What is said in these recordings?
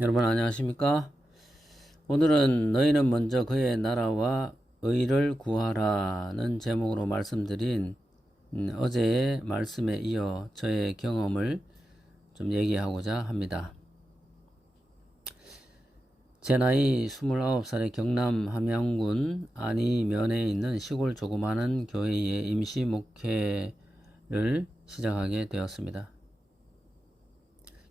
여러분 안녕하십니까? 오늘은 너희는 먼저 그의 나라와 의를 구하라는 제목으로 말씀드린 어제의 말씀에 이어 저의 경험을 좀 얘기하고자 합니다. 제 나이 29살의 경남 함양군 안이면에 있는 시골 조그마한 교회의 임시 목회를 시작하게 되었습니다.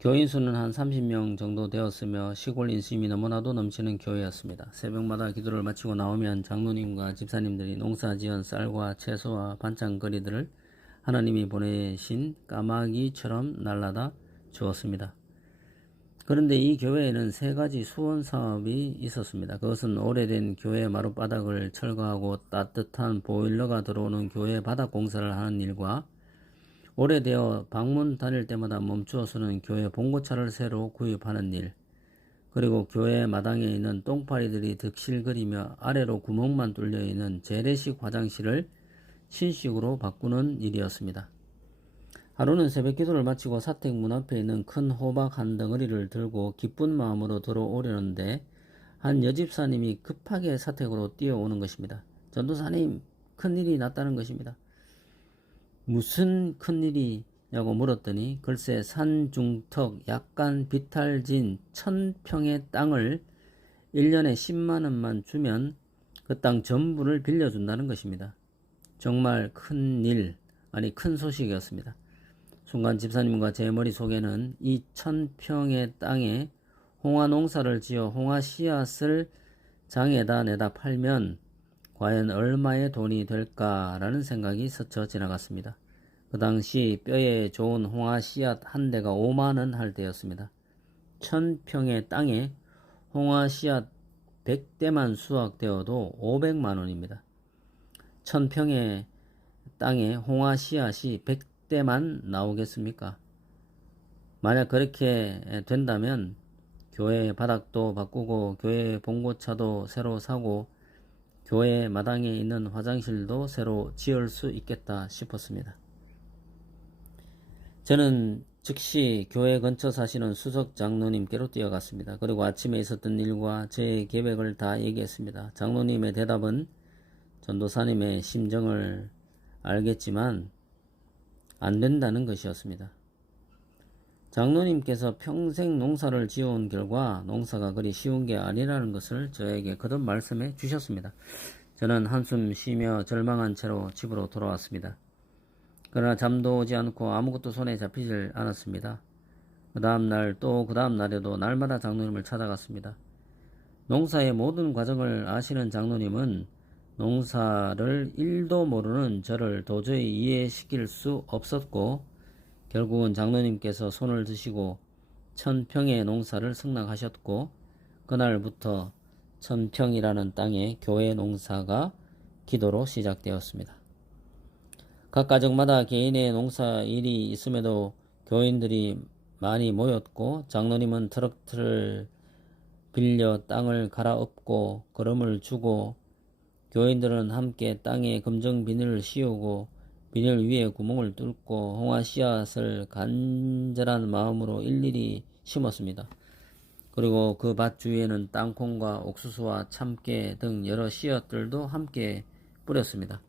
교인 수는 한 30명 정도 되었으며 시골 인심이 너무나도 넘치는 교회였습니다. 새벽마다 기도를 마치고 나오면 장로님과 집사님들이 농사지은 쌀과 채소와 반찬거리들을 하나님이 보내신 까마귀처럼 날라다 주었습니다. 그런데 이 교회에는 세 가지 수원 사업이 있었습니다. 그것은 오래된 교회 마룻바닥을 철거하고 따뜻한 보일러가 들어오는 교회 바닥 공사를 하는 일과 오래되어 방문 다닐 때마다 멈추어서는 교회 봉고차를 새로 구입하는 일, 그리고 교회 마당에 있는 똥파리들이 득실거리며 아래로 구멍만 뚫려 있는 재래식 화장실을 신식으로 바꾸는 일이었습니다. 하루는 새벽 기도를 마치고 사택 문 앞에 있는 큰 호박 한 덩어리를 들고 기쁜 마음으로 들어오려는데 한 여집사님이 급하게 사택으로 뛰어오는 것입니다. 전도사님, 큰일이 났다는 것입니다. 무슨 큰일이냐고 물었더니 글쎄 산중턱 약간 비탈진 1000평의 땅을 1년에 10만원만 주면 그 땅 전부를 빌려준다는 것입니다. 정말 큰일, 아니 큰 소식이었습니다. 순간 집사님과 제 머릿속에는 이 1000평의 땅에 홍화 농사를 지어 홍화 씨앗을 장에다 내다 팔면 과연 얼마의 돈이 될까라는 생각이 스쳐 지나갔습니다. 그 당시 뼈에 좋은 홍화 씨앗 한 대가 5만원 할 때였습니다. 1000평의 땅에 홍화 씨앗 100대만 수확되어도 500만원입니다. 1000평의 땅에 홍화 씨앗이 100대만 나오겠습니까? 만약 그렇게 된다면 교회 바닥도 바꾸고 교회 봉고차도 새로 사고 교회 마당에 있는 화장실도 새로 지을 수 있겠다 싶었습니다. 저는 즉시 교회 근처 사시는 수석 장로님께로 뛰어갔습니다. 그리고 아침에 있었던 일과 제 계획을 다 얘기했습니다. 장로님의 대답은 전도사님의 심정을 알겠지만 안 된다는 것이었습니다. 장로님께서 평생 농사를 지어온 결과 농사가 그리 쉬운 게 아니라는 것을 저에게 거듭 말씀해 주셨습니다. 저는 한숨 쉬며 절망한 채로 집으로 돌아왔습니다. 그러나 잠도 오지 않고 아무것도 손에 잡히질 않았습니다. 그 다음날 또 그 다음날에도 날마다 장로님을 찾아갔습니다. 농사의 모든 과정을 아시는 장로님은 농사를 1도 모르는 저를 도저히 이해시킬 수 없었고 결국은 장로님께서 손을 드시고 1000평의 농사를 승낙하셨고 그날부터 1000평이라는 땅에 교회 농사가 기도로 시작되었습니다. 각 가정마다 개인의 농사 일이 있음에도 교인들이 많이 모였고 장로님은 트럭들을 빌려 땅을 갈아엎고 거름을 주고 교인들은 함께 땅에 검정 비닐을 씌우고 비닐 위에 구멍을 뚫고 홍화 씨앗을 간절한 마음으로 일일이 심었습니다. 그리고 그 밭 주위에는 땅콩과 옥수수와 참깨 등 여러 씨앗들도 함께 뿌렸습니다.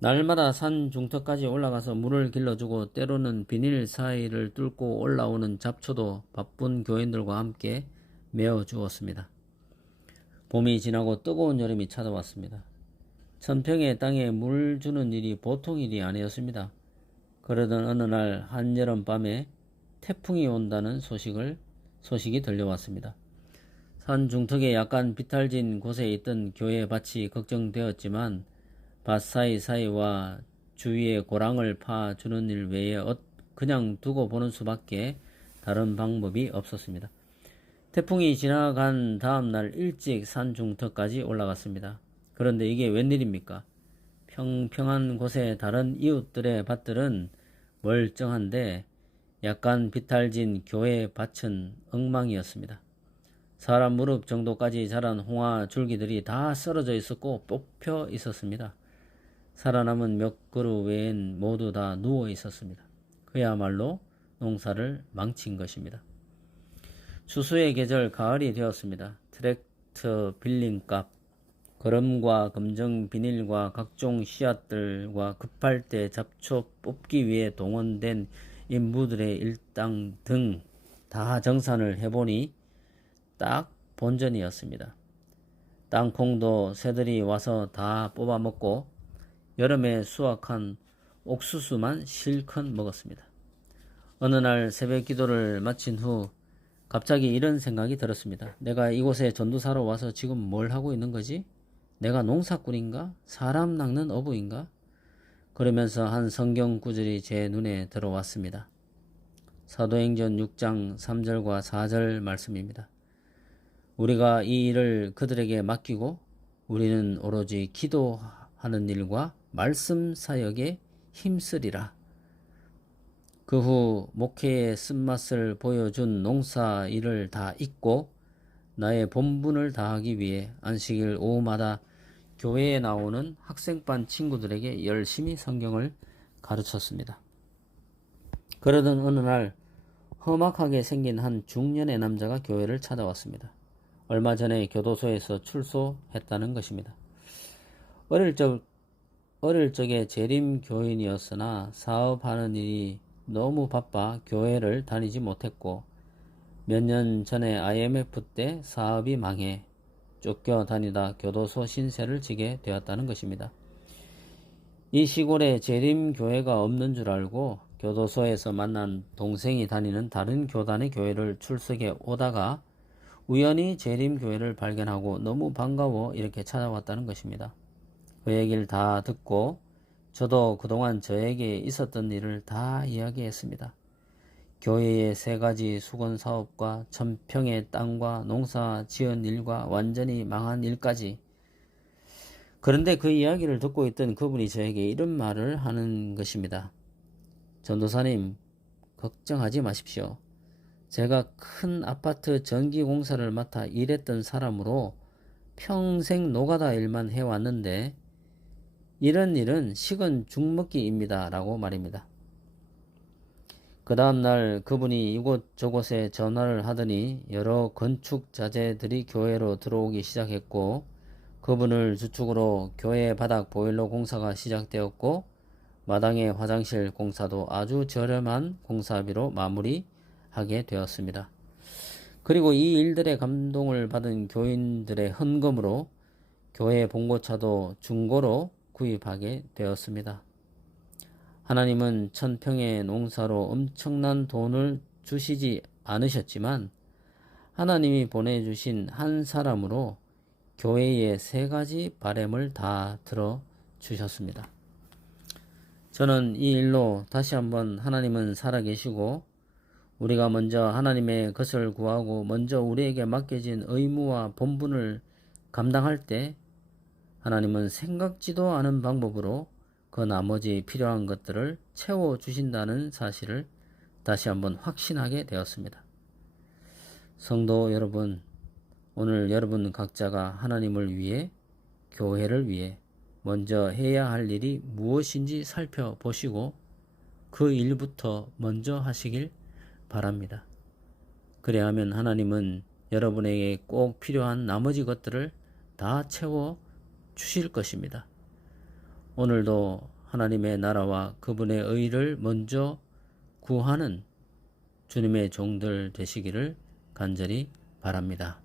날마다 산 중턱까지 올라가서 물을 길러주고 때로는 비닐 사이를 뚫고 올라오는 잡초도 바쁜 교인들과 함께 메어주었습니다. 봄이 지나고 뜨거운 여름이 찾아왔습니다. 1000평의 땅에 물 주는 일이 보통 일이 아니었습니다. 그러던 어느 날 한여름 밤에 태풍이 온다는 소식이 들려왔습니다. 산 중턱에 약간 비탈진 곳에 있던 교회 밭이 걱정되었지만 밭 사이사이와 주위에 고랑을 파 주는 일 외에 그냥 두고 보는 수밖에 다른 방법이 없었습니다. 태풍이 지나간 다음날 일찍 산 중턱까지 올라갔습니다. 그런데 이게 웬일입니까? 평평한 곳의 다른 이웃들의 밭들은 멀쩡한데 약간 비탈진 교회 밭은 엉망이었습니다. 사람 무릎 정도까지 자란 홍화 줄기들이 다 썰어져 있었고 뽑혀 있었습니다. 살아남은 몇 그루 외엔 모두 다 누워 있었습니다. 그야말로 농사를 망친 것입니다. 추수의 계절 가을이 되었습니다. 트랙터 빌림값, 거름과 검정 비닐과 각종 씨앗들과 급할 때 잡초 뽑기 위해 동원된 인부들의 일당 등 다 정산을 해보니 딱 본전이었습니다. 땅콩도 새들이 와서 다 뽑아먹고 여름에 수확한 옥수수만 실컷 먹었습니다. 어느 날 새벽 기도를 마친 후 갑자기 이런 생각이 들었습니다. 내가 이곳에 전도사로 와서 지금 뭘 하고 있는 거지? 내가 농사꾼인가? 사람 낚는 어부인가? 그러면서 한 성경 구절이 제 눈에 들어왔습니다. 사도행전 6장 3절과 4절 말씀입니다. 우리가 이 일을 그들에게 맡기고 우리는 오로지 기도하는 일과 말씀 사역에 힘쓰리라. 그 후 목회의 쓴맛을 보여준 농사 일을 다 잊고 나의 본분을 다하기 위해 안식일 오후마다 교회에 나오는 학생반 친구들에게 열심히 성경을 가르쳤습니다. 그러던 어느 날 험악하게 생긴 한 중년의 남자가 교회를 찾아왔습니다. 얼마 전에 교도소에서 출소했다는 것입니다. 어릴 적에 재림 교인이었으나 사업하는 일이 너무 바빠 교회를 다니지 못했고 몇 년 전에 IMF 때 사업이 망해 쫓겨다니다 교도소 신세를 지게 되었다는 것입니다. 이 시골에 재림교회가 없는 줄 알고 교도소에서 만난 동생이 다니는 다른 교단의 교회를 출석해 오다가 우연히 재림교회를 발견하고 너무 반가워 이렇게 찾아왔다는 것입니다. 그 얘기를 다 듣고 저도 그동안 저에게 있었던 일을 다 이야기했습니다. 교회의 3가지 수건 사업과 1000평의 땅과 농사 지은 일과 완전히 망한 일까지. 그런데 그 이야기를 듣고 있던 그분이 저에게 이런 말을 하는 것입니다. 전도사님, 걱정하지 마십시오. 제가 큰 아파트 전기 공사를 맡아 일했던 사람으로 평생 노가다 일만 해왔는데 이런 일은 식은 죽먹기입니다. 라고 말입니다. 그 다음날 그분이 이곳저곳에 전화를 하더니 여러 건축 자재들이 교회로 들어오기 시작했고 그분을 주축으로 교회 바닥 보일러 공사가 시작되었고 마당의 화장실 공사도 아주 저렴한 공사비로 마무리하게 되었습니다. 그리고 이 일들의 감동을 받은 교인들의 헌금으로 교회 봉고차도 중고로 구입하게 되었습니다. 하나님은 1000평의 농사로 엄청난 돈을 주시지 않으셨지만 하나님이 보내주신 한 사람으로 교회의 3가지 바램을 다 들어주셨습니다. 저는 이 일로 다시 한번 하나님은 살아계시고 우리가 먼저 하나님의 것을 구하고 먼저 우리에게 맡겨진 의무와 본분을 감당할 때 하나님은 생각지도 않은 방법으로 그 나머지 필요한 것들을 채워주신다는 사실을 다시 한번 확신하게 되었습니다. 성도 여러분, 오늘 여러분 각자가 하나님을 위해, 교회를 위해 먼저 해야 할 일이 무엇인지 살펴보시고 그 일부터 먼저 하시길 바랍니다. 그래야 하면 하나님은 여러분에게 꼭 필요한 나머지 것들을 다 채워 주실 것입니다. 오늘도 하나님의 나라와 그분의 의를 먼저 구하는 주님의 종들 되시기를 간절히 바랍니다.